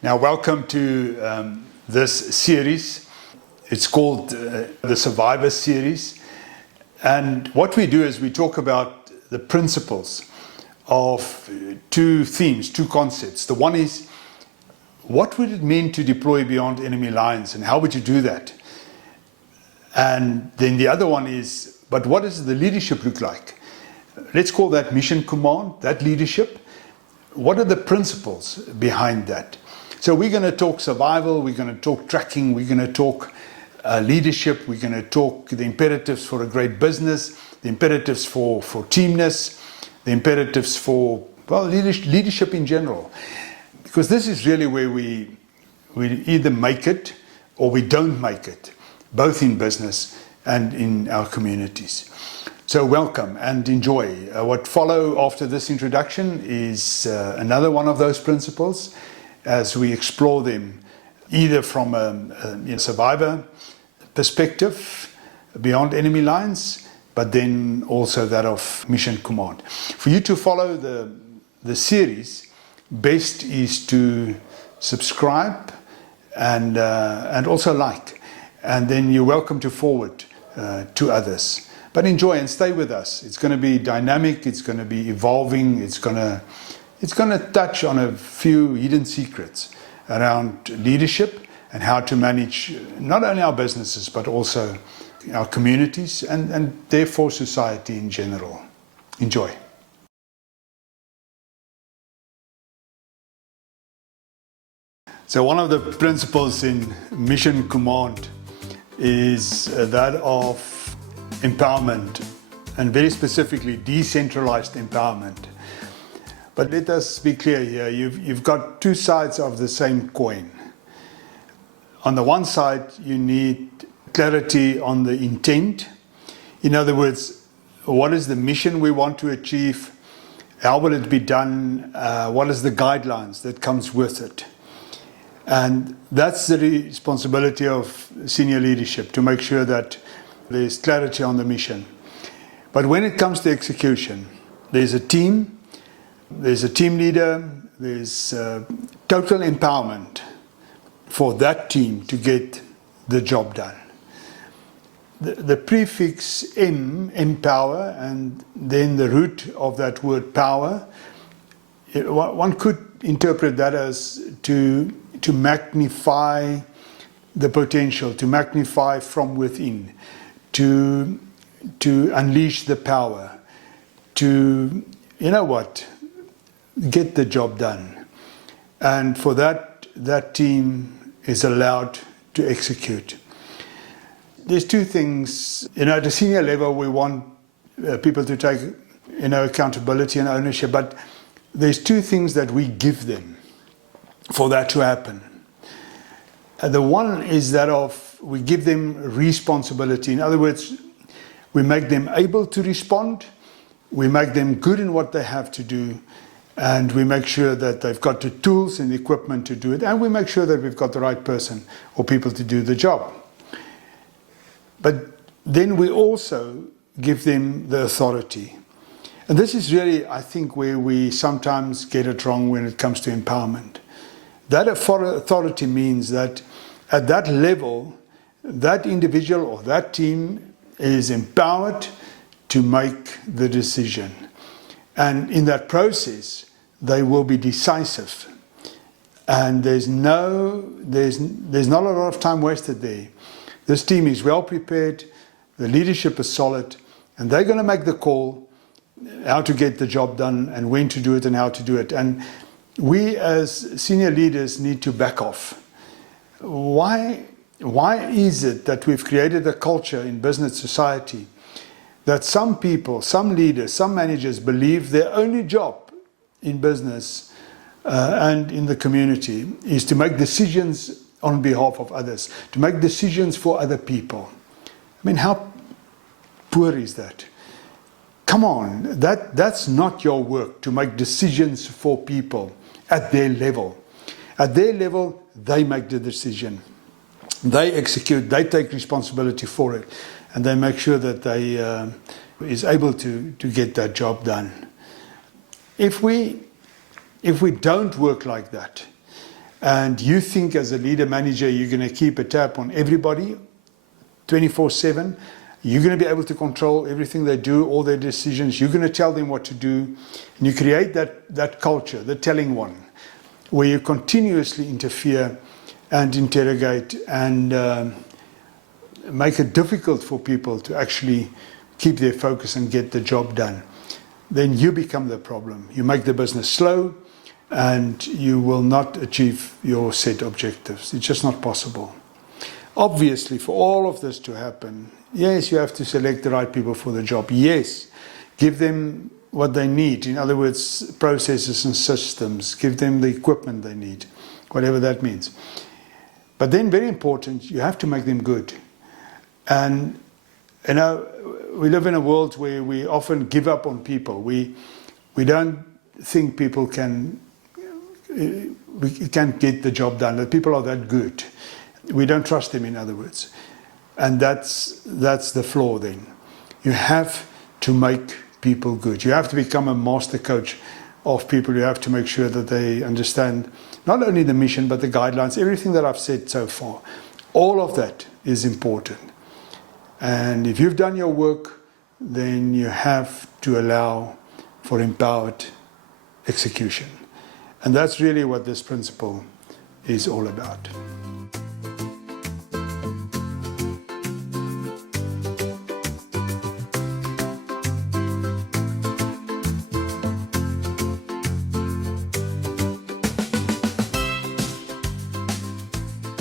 Now, welcome to this series. It's called the Survivor Series. And what we do is we talk about the principles of two themes, two concepts. The one is, what would it mean to deploy beyond enemy lines, and how would you do that? And then the other one is, but what does the leadership look like? Let's call that mission command, that leadership. What are the principles behind that? So we're going to talk survival, we're going to talk tracking, we're going to talk leadership, we're going to talk the imperatives for a great business, the imperatives for teamness, the imperatives for, well, leadership in general. Because this is really where we either make it or we don't make it, both in business and in our communities. So welcome and enjoy. What follow after this introduction is another one of those principles as we explore them either from a survivor perspective beyond enemy lines, but then also that of mission command. For you to follow the series, best is to subscribe and also like, and then you're welcome to forward to others. But enjoy and stay with us. It's going to be dynamic, it's going to be evolving, it's going to touch on a few hidden secrets around leadership and how to manage not only our businesses but also our communities and therefore society in general. Enjoy. So one of the principles in mission command is that of empowerment, and very specifically decentralized empowerment. But let us be clear here, you've got two sides of the same coin. On the one side, you need clarity on the intent. In other words, what is the mission we want to achieve? How will it be done? What is the guidelines that comes with it? And that's the responsibility of senior leadership, to make sure that there's clarity on the mission. But when it comes to execution, there's a team leader, there's total empowerment for that team to get the job done. The prefix empower, and then the root of that word power, one could interpret that as to magnify the potential, to magnify from within, to unleash the power, to, get the job done. And for that team is allowed to execute. There's two things, at a senior level we want people to take, accountability and ownership, but there's two things that we give them for that to happen. The one is that of we give them responsibility. In other words, we make them able to respond, we make them good in what they have to do, and we make sure that they've got the tools and the equipment to do it, and we make sure that we've got the right person or people to do the job. But then we also give them the authority. And this is really, I think, where we sometimes get it wrong when it comes to empowerment. That authority means that at that level, that individual or that team is empowered to make the decision. And in that process, they will be decisive. And there's not a lot of time wasted there. This team is well prepared, the leadership is solid, and they're going to make the call how to get the job done and when to do it and how to do it. And we as senior leaders need to back off. Why is it that we've created a culture in business society that some people, some leaders, some managers believe their only job in business and in the community is to make decisions on behalf of others, to make decisions for other people? I mean, how poor is that? Come on, that's not your work, to make decisions for people at their level. At their level, they make the decision. They execute, they take responsibility for it, and they make sure that they is able to get that job done. If we don't work like that, and you think as a leader manager you're going to keep a tab on everybody 24/7, you're going to be able to control everything they do, all their decisions, you're going to tell them what to do, and you create that culture, the telling one, where you continuously interfere and interrogate and make it difficult for people to actually keep their focus and get the job done. Then you become the problem. You make the business slow and you will not achieve your set objectives. It's just not possible. Obviously, for all of this to happen, yes, you have to select the right people for the job. Yes, give them what they need. In other words, processes and systems. Give them the equipment they need, whatever that means. But then, very important, you have to make them good. And, you know, we live in a world where we often give up on people. We don't think people can get the job done, that people are that good. We don't trust them, in other words. And that's the flaw then. You have to make people good. You have to become a master coach of people. You have to make sure that they understand not only the mission, but the guidelines, everything that I've said so far. All of that is important. And if you've done your work, then you have to allow for empowered execution. And that's really what this principle is all about.